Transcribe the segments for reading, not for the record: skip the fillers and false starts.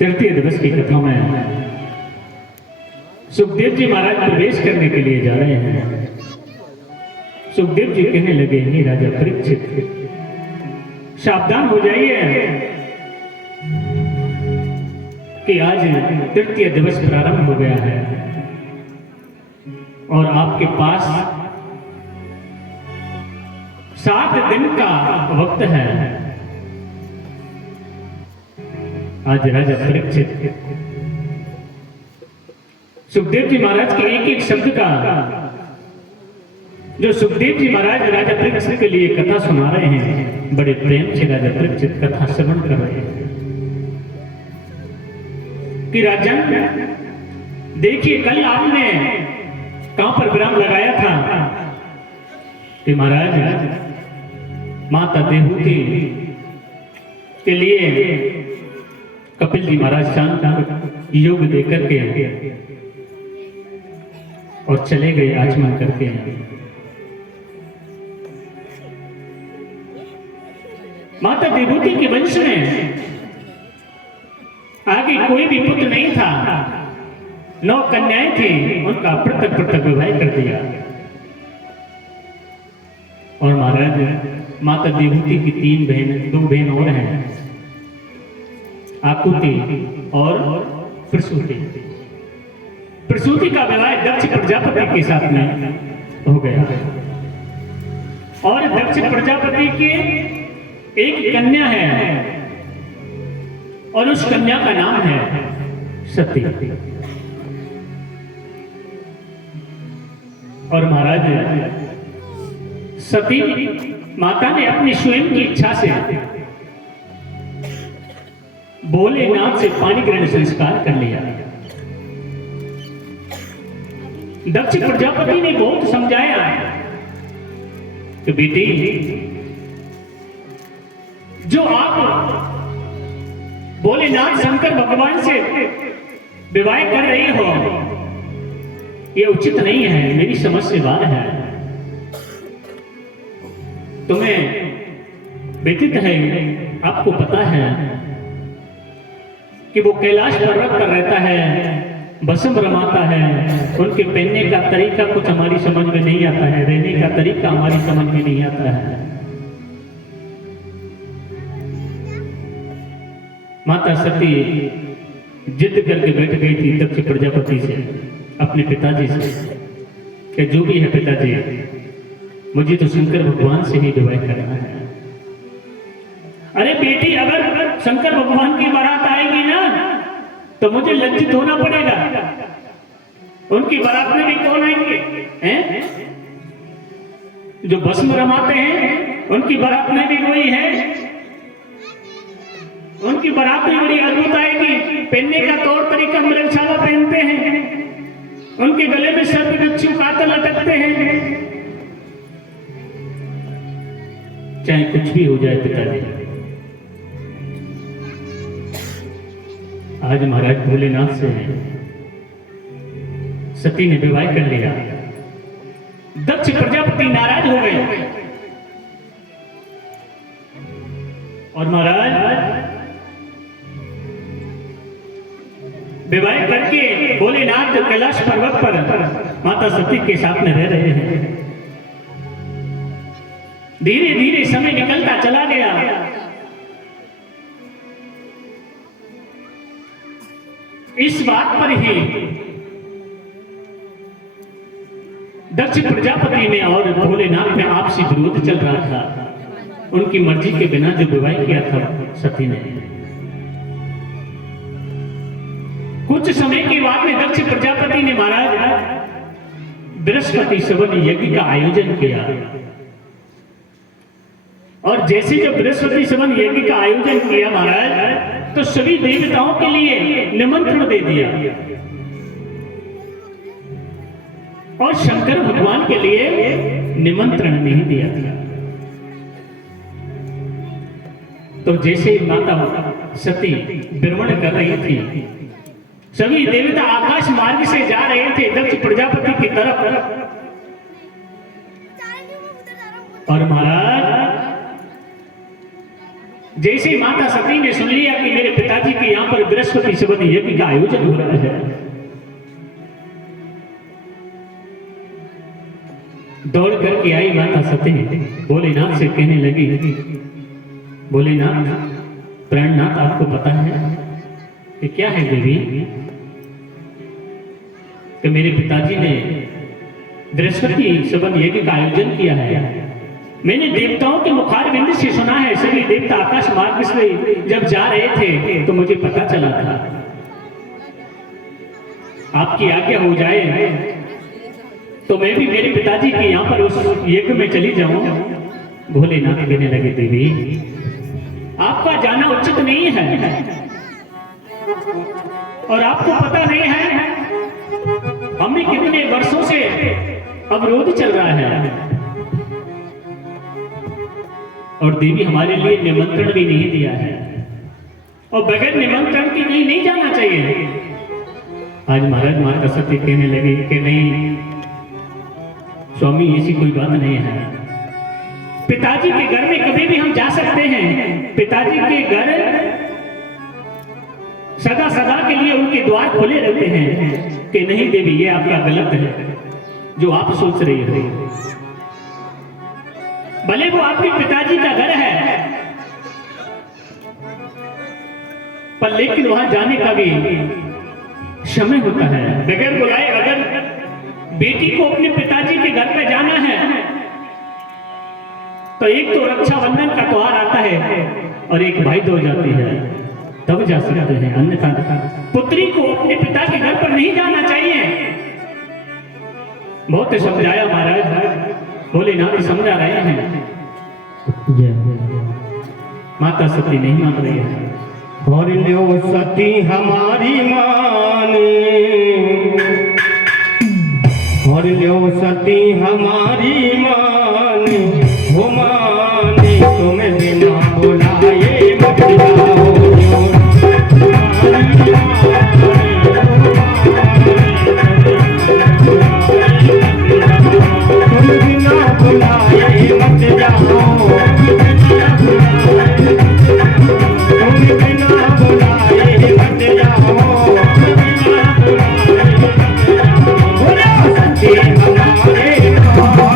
तृतीय दिवस की कथा में सुखदेव जी महाराज प्रवेश करने के लिए जा रहे हैं। सुखदेव जी कहने लगे, हे राजा परीक्षित, सावधान हो जाइए कि आज तृतीय दिवस प्रारंभ हो गया है और आपके पास 7 दिन का वक्त है। आज राजा परीक्षित सुखदेव जी महाराज के एक एक शब्द का, जो सुखदेव जी महाराज राजा परीक्षित के लिए कथा सुना रहे हैं, बड़े प्रेम से राजा परीक्षित कथा श्रवण कर रहे हैं कि राजन देखिए, कल आपने कहां पर विराम लगाया था कि महाराज माता देहूति के लिए कपिल जी महाराज शांत योग देकर के और चले गए आचमन करके। माता देवूति के वंश में आगे कोई भी पुत्र नहीं था, 9 कन्याएं थी, उनका पृथक पृथक विवाह कर दिया। और महाराज माता देवूति की 3 बहन, 2 बहन और हैं, आकुति और प्रसूति। प्रसूति का विवाह दक्ष प्रजापति के साथ में हो गया और दक्ष प्रजापति की एक कन्या है और उस कन्या का नाम है सती। और महाराज सती माता ने अपनी स्वयं की इच्छा से भोलेनाथ से पानी ग्रहण संस्कार कर लिया। दक्ष प्रजापति ने बहुत समझाया कि बेटी, जो आप भोलेनाथ शंकर भगवान से विवाह कर रही हो, यह उचित नहीं है, मेरी समझ से बाहर है। तुम्हें व्यतीत है, आपको पता है कि वो कैलाश पर्वत पर रहता है, भस्म रमाता है, उनके पहनने का तरीका कुछ हमारी समझ में नहीं आता है, रहने का तरीका हमारी समझ में नहीं आता है। माता सती जिद करके बैठ गई थी दक्ष प्रजापति से, अपने पिताजी से, कि जो भी है पिताजी, मुझे तो शंकर भगवान से ही विवाह करना है। अरे बेटी, अगर शंकर भगवान की बारात आएगी ना तो मुझे लज्जित होना पड़ेगा। उनकी बारात में भी कौन आएंगे हैं? जो भस्म रमाते हैं, उनकी बारात में भी वही है। उनकी बारात में बड़ी अद्भुत आएगी, पहनने का तौर तरीका मृगशाला पहनते हैं, उनके गले में सर्प बिच्छू कातर लटकते हैं। चाहे कुछ भी हो जाए पिताजी, आज महाराज भोलेनाथ से सती ने विवाह कर लिया। दक्ष प्रजापति नाराज हो गए और महाराज विवाह करके भोलेनाथ कैलाश पर्वत पर माता सती के साथ में रह रहे हैं। धीरे धीरे समय निकलता चला गया। इस बात पर ही दक्ष प्रजापति में और भोलेनाथ में आपसी विरोध चल रहा था। उनकी मर्जी के बिना जो विवाह किया था सती ने। कुछ समय के बाद में दक्ष प्रजापति ने महाराज बृहस्पति सवन यज्ञ का आयोजन किया और जैसे जब बृहस्पति सवन यज्ञ का आयोजन किया महाराज, तो सभी देवताओं के लिए निमंत्रण दे दिया और शंकर भगवान के लिए निमंत्रण नहीं दिया था। तो जैसे माता सती विरमण कर रही थी, सभी देवता आकाश मार्ग से जा रहे थे दक्ष प्रजापति की तरफ। और महाराज जैसे माता सती ने सुन लिया कि मेरे पिताजी की यहाँ पर बृहस्पति शबद यज्ञ का आयोजन हो रहा है। दौड़ करके आई माता सती भोलेनाथ से कहने लगी, भोलेनाथ प्राणनाथ आपको पता है कि क्या है देवी कि मेरे पिताजी ने बृहस्पति शबद यज्ञ का आयोजन किया है। मैंने देवताओं के मुखारविंद से सुना है, सभी देवता आकाश मार्ग से जब जा रहे थे तो मुझे पता चला था। आपकी आज्ञा हो जाए तो मैं भी मेरे पिताजी के यहाँ पर उस यज्ञ में चली जाऊं। भोलेनाथ कहने लगे देवी आपका जाना उचित नहीं है और आपको पता नहीं है हमें कितने वर्षों से अवरोध चल रहा है और देवी हमारे लिए निमंत्रण भी नहीं दिया है और बगैर निमंत्रण के कहीं नहीं जाना चाहिए। आज महाराज माता सती कहने लगे कि नहीं स्वामी ऐसी कोई बात नहीं है, पिताजी के घर में कभी भी हम जा सकते हैं। पिताजी के घर सदा सदा के लिए उनके द्वार खुले रहते हैं। कि नहीं देवी ये आपका गलत है जो आप सोच रही हो। भले वो आपके पिताजी का घर है पर लेकिन वहां जाने का भी समय होता है। बगैर बुलाए अगर बेटी को अपने पिताजी के घर पे जाना है तो एक तो रक्षाबंधन का त्योहार आता है और एक भाई दूज जाती है, तब जा सकते हैं, अन्यथा पुत्री को अपने पिता के घर पर नहीं जाना चाहिए। बहुत समझाया महाराज, भोलेनाथ समझा रहे हैं, माता सती नहीं मान रही है। और लो सती हमारी माने, और लो सती हमारी माने, वो माने तुम्हें बिना बुलाए मत जाओ। हमारे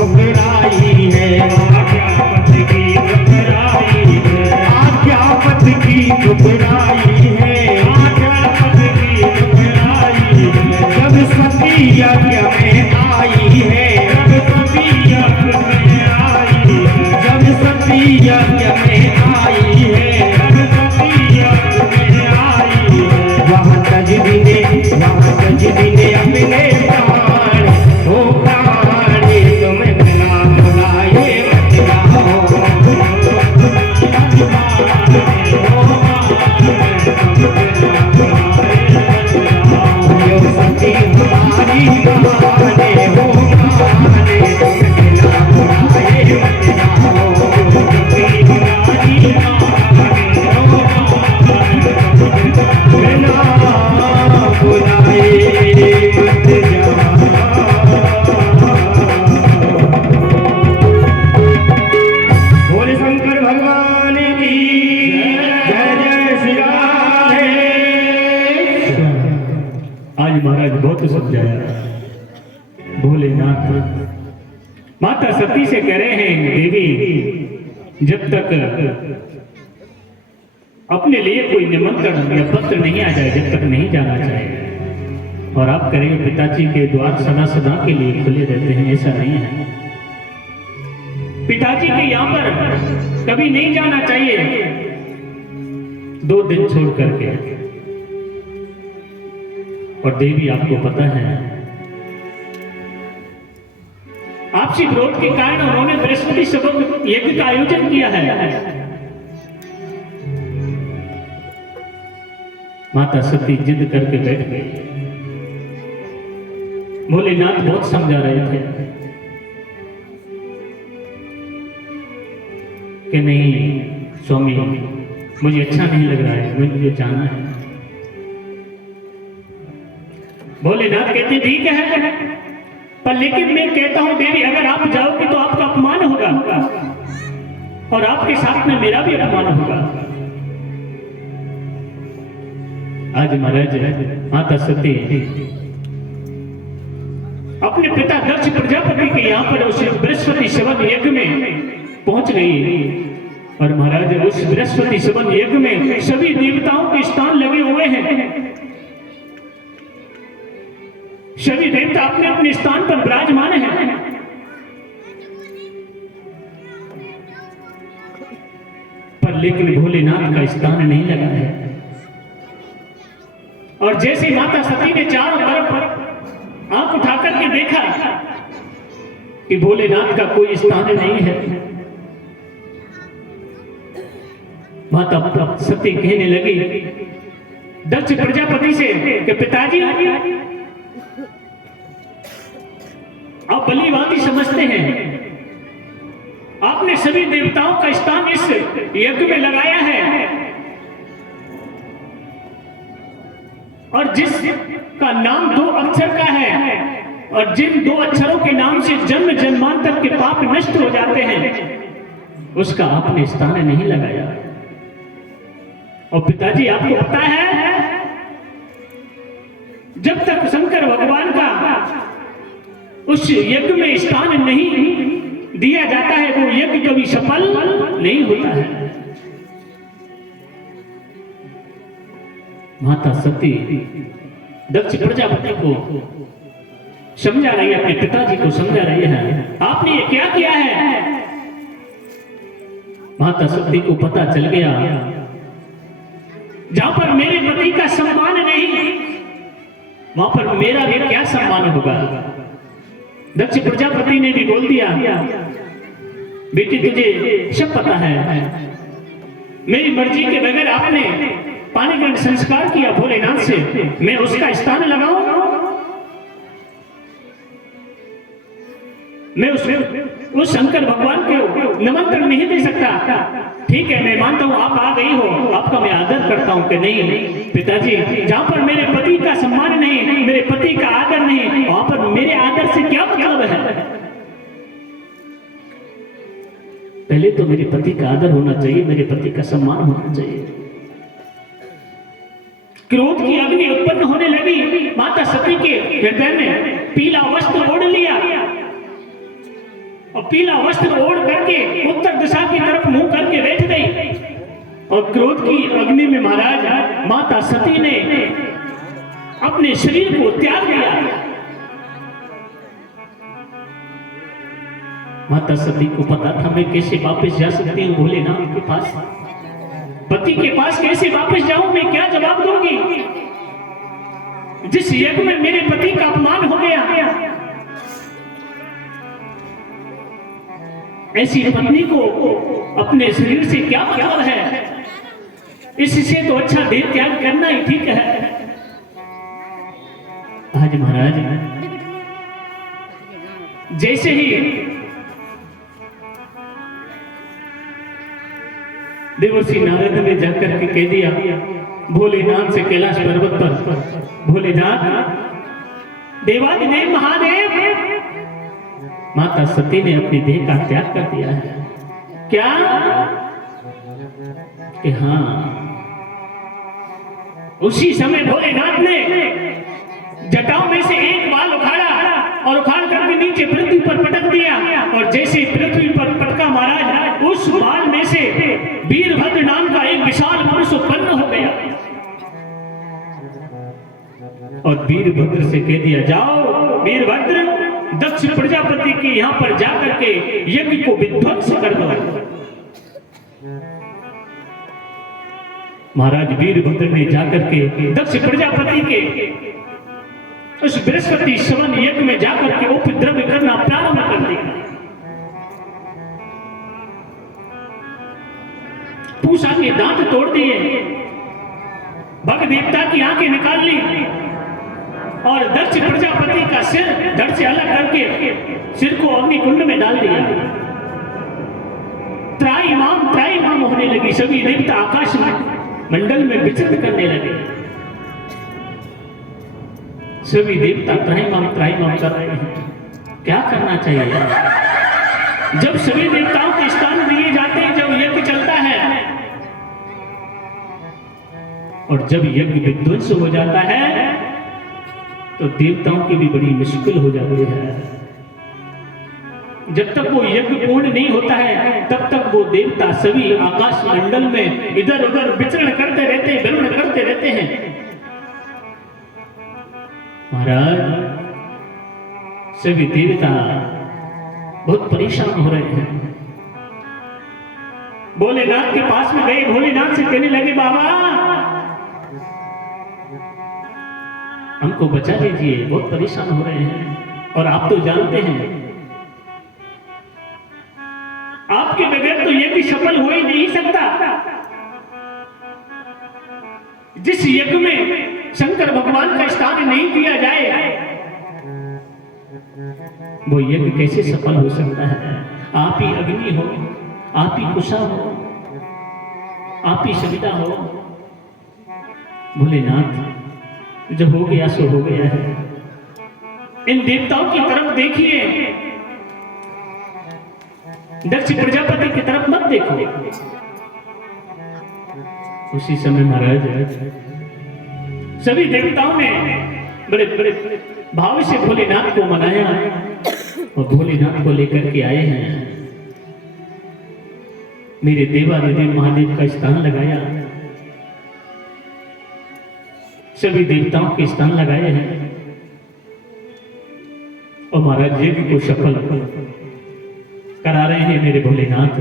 ठुकराई है, आज्ञापति की ठुकराई है, आज्ञापति की ठुकराई है, आज्ञापति की ठुकराई है, जब सती यज्ञ में आई है, जब सती यज्ञ में आई है, जब सती यज्ञ में आई है, जब सती यज्ञ में आई है, वहाँ तजदी ने अपने प्राण, ओ प्राण तुम बिना बुलाए मत जाओ, यो सती हमारी माने हो माने, तुम बिना बुलाए मत जाओ, सती हमारी माने हो माने, बिना बुलाए मत जाओ। बोले शंकर भगवान की जय, जय श्री राधे। आज महाराज बहुत समझाया। भोलेनाथ माता सती से कह रहे हैं, देवी जब तक अपने लिए कोई निमंत्रण या पत्र नहीं आ जाए, जब तक नहीं जाना चाहिए। और आप करेंगे पिताजी के द्वार सदा सदा के लिए खुले रहते हैं, ऐसा नहीं है। पिताजी के यहाँ पर कभी नहीं जाना चाहिए 2 दिन छोड़ करके। और देवी आपको पता है, आपसी विरोध के कारण उन्होंने बृहस्पति सभा यज्ञ का आयोजन किया है। माता सती जिद करके बैठ गई। भोलेनाथ बहुत समझा रहे थे कि नहीं स्वामी, मुझे अच्छा नहीं लग रहा है, मुझे जाना है। भोलेनाथ कहते ठीक है, पर लेकिन मैं कहता हूं देवी, अगर आप जाओगे तो आपका अपमान होगा और आपके साथ में मेरा भी अपमान होगा। आज महाराज माता सती अपने पिता दक्ष प्रजापति के यहाँ पर उस बृहस्पति सवन यज्ञ में पहुंच गई। और महाराज उस बृहस्पति सवन यज्ञ में सभी देवताओं के स्थान लगे हुए हैं। सभी देवता अपने अपने स्थान पर विराजमान हैं। पर लेकिन भोलेनाथ का स्थान नहीं लगा है। और जैसे माता सती ने चारों तरफ आंख उठाकर के देखा कि भोलेनाथ का कोई स्थान नहीं है, माता सती कहने लगी दक्ष प्रजापति से कि पिताजी आप बलिवादी समझते हैं, आपने सभी देवताओं का स्थान इस यज्ञ में लगाया है और जिसका नाम 2 अक्षर का है और जिन 2 अक्षरों के नाम से जन्म जन्मांतर के पाप नष्ट हो जाते हैं, उसका आपने स्थान नहीं लगाया। और पिताजी आपको पता है, जब तक शंकर भगवान का उस यज्ञ में स्थान नहीं दिया जाता है, वो यज्ञ कभी सफल नहीं होता है। माता सती दक्ष प्रजापति को समझा रही है, अपने पिताजी को समझा रही है, आपने ये क्या किया है। माता सती को पता चल गया, जहां पर मेरे पति का सम्मान नहीं, वहां पर मेरा भी क्या सम्मान होगा। दक्ष प्रजापति ने भी बोल दिया, बेटी तुझे सब पता है, मेरी मर्जी के बगैर आपने पानी ग्रहण संस्कार किया भोलेनाथ से, मैं उसका स्थान लगाऊं, मैं उस शंकर भगवान को निमंत्रण नहीं दे सकता। ठीक है, मैं मानता हूं आप आ गई हो, आपका मैं आदर करता हूं कि नहीं पिताजी, जहां पर मेरे पति का सम्मान नहीं, मेरे पति का आदर नहीं, वहां पर मेरे आदर से क्या मतलब है। पहले तो मेरे पति का आदर होना चाहिए, मेरे पति का सम्मान होना चाहिए। क्रोध की अग्नि उत्पन्न होने लगी, माता सती के हृदय में पीला वस्त्र ओढ़ लिया और पीला वस्त्र ओढ़ करके उत्तर दिशा की तरफ मुंह करके बैठ गई। और क्रोध की अग्नि में महाराज माता सती ने अपने शरीर को त्याग दिया। माता सती को पता था मैं कैसे वापस जा सकती हूँ भोलेनाथ के पास, पति के पास कैसे वापस जाऊं, मैं क्या जवाब दूंगी। जिस यज्ञ में मेरे पति का अपमान हो गया, ऐसी पत्नी को अपने शरीर से क्या मतलब है, इससे तो अच्छा देह त्याग करना ही ठीक है। आज महाराज जैसे ही देवर्षि नारद ने जाकर के कह दिया भोलेनाथ से कैलाश पर्वत पर, भोलेनाथ देवादिदेव महादेव, माता सती ने अपनी देह का त्याग कर दिया है। क्या कि हाँ, उसी समय भोलेनाथ ने जटाओं में से एक बाल उखाड़ा और उखाड़ करके नीचे पृथ्वी पर पटक दिया। और जैसे पृथ्वी पर पटका महाराज, उस बाल में से वीरभद्र नाम का एक विशाल पुरुष उत्पन्न हो गया। और वीरभद्र से कह दिया जाओ वीरभद्र, दक्ष प्रजापति के यहाँ पर जाकर के यज्ञ को विध्वंस कर दो। महाराज वीरभद्र ने जाकर के दक्ष प्रजापति के उस बृहस्पति सवन यज्ञ में जाकर के उपद्रव करना प्रारंभ कर दिया। पूषा के दांत तोड़ दिए, भग देवता की आंखें निकाल ली और दक्ष प्रजापति का सिर धड़ से अलग करके सिर को अग्निकुंड में डाल दिया। त्राईमाम होने लगी, सभी देवता आकाश में मंडल में विचरण करने लगे। सभी देवता त्राईमाम कर रहे हैं। क्या करना चाहिए जब सभी देवताओं के स्थान दिए जाते हैं, जब यज्ञ चलता है और जब यज्ञ विध्वंस हो जाता है तो देवताओं की भी बड़ी मुश्किल हो जाती है। जब तक वो यज्ञ पूर्ण नहीं होता है तब तक वो देवता सभी आकाश मंडल में इधर उधर विचरण करते रहते हैं, भ्रमण करते रहते हैं। महाराज सभी देवता बहुत परेशान हो रहे हैं। भोलेनाथ के पास में गए, भोलेनाथ से कहने लगे बाबा हमको बचा लीजिए, बहुत परेशान हो रहे हैं। और आप तो जानते हैं आपके बगैर तो यज्ञ सफल हो ही नहीं सकता। जिस यज्ञ में शंकर भगवान का स्थान नहीं दिया जाए वो यज्ञ कैसे सफल हो सकता है। आप ही अग्नि हो, आप ही कुशा हो, आप ही सविता हो। भोलेनाथ जो हो गया सो हो गया है। इन देवताओं की तरफ देखिए, दक्ष प्रजापति की तरफ मत देखो। उसी समय महाराज सभी देवताओं ने बड़े बड़े भाव से भोलेनाथ को मनाया और भोलेनाथ को लेकर के आए हैं। मेरे देवादिदेव महादेव का स्थान लगाया, सभी देवताओं के स्थान लगाए हैं और महाराज यज्ञ को सफल करा रहे हैं। मेरे भोलेनाथ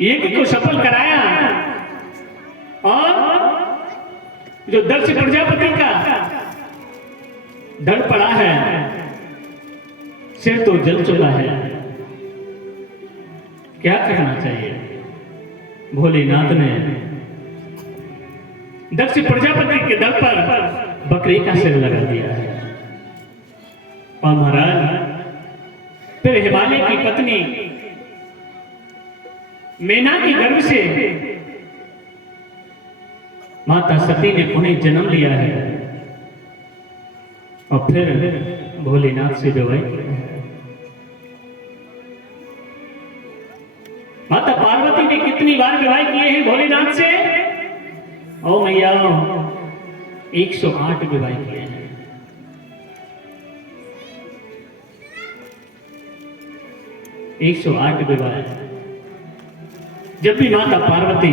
यज्ञ को सफल कराया और जो दक्ष प्रजापति का धड़ पड़ा है, सिर तो जल चुका है। क्या करना चाहिए। भोलेनाथ ने दक्ष प्रजापति के दल पर बकरी का सिर लगा दिया है। और महाराज फिर हिमालय की पत्नी मेना के गर्भ से माता सती ने पुनः जन्म लिया है और फिर भोलेनाथ से विवाह किया है। माता पार्वती ने कितनी बार विवाह किए हैं भोलेनाथ से। ओ मैया 108 विवाह किए हैं। 108 विवाह। जब भी माता पार्वती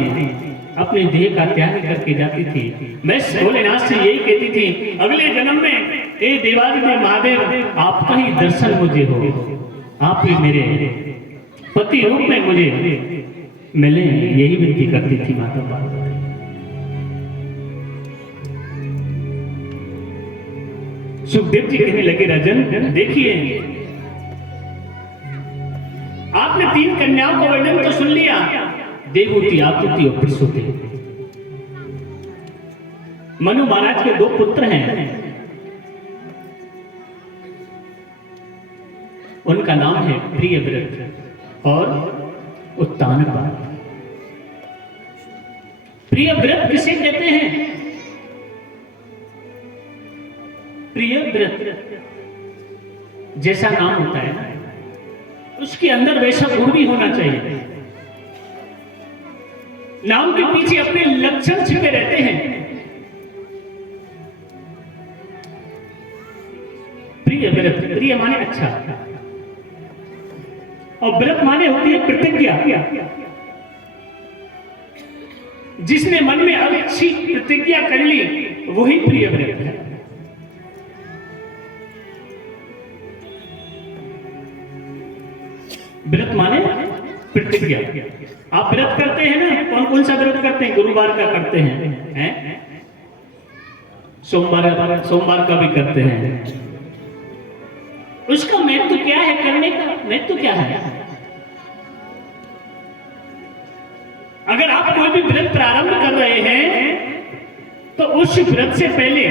अपने देह का त्याग करके जाती थी, मैं भोलेनाथ से यही कहती थी, अगले जन्म में हे देवादिदेव महादेव, आपका ही दर्शन मुझे हो, आप ही मेरे पति रूप में मुझे मिले, यही विनती करती थी माता पार्वती। सुखदेव जी कहने लगे, राजन देखिए, आपने 3 कन्याओं का वर्णन तो सुन लिया, देवहूति, आकृति और प्रसूति। मनु महाराज के 2 पुत्र हैं, उनका नाम है प्रियव्रत और उत्तानपा। प्रियव्रत किसे कहते हैं? प्रियव्रत जैसा नाम होता है उसके अंदर वैसा गुण भी होना चाहिए। नाम के पीछे अपने लक्षण छिपे रहते हैं। प्रिय व्रत, प्रिय माने अच्छा, और व्रत माने होती है प्रतिज्ञा। जिसने मन में अच्छी प्रतिज्ञा कर ली वही प्रिय व्रत है। व्रत माने प्रतिज्ञा। आप व्रत करते हैं ना, कौन कौन सा व्रत करते हैं? गुरुवार का करते हैं, सोमवार का भी करते हैं। उसका महत्व क्या है? करने का महत्व क्या है? अगर आप कोई भी व्रत प्रारंभ कर रहे हैं तो उस व्रत से पहले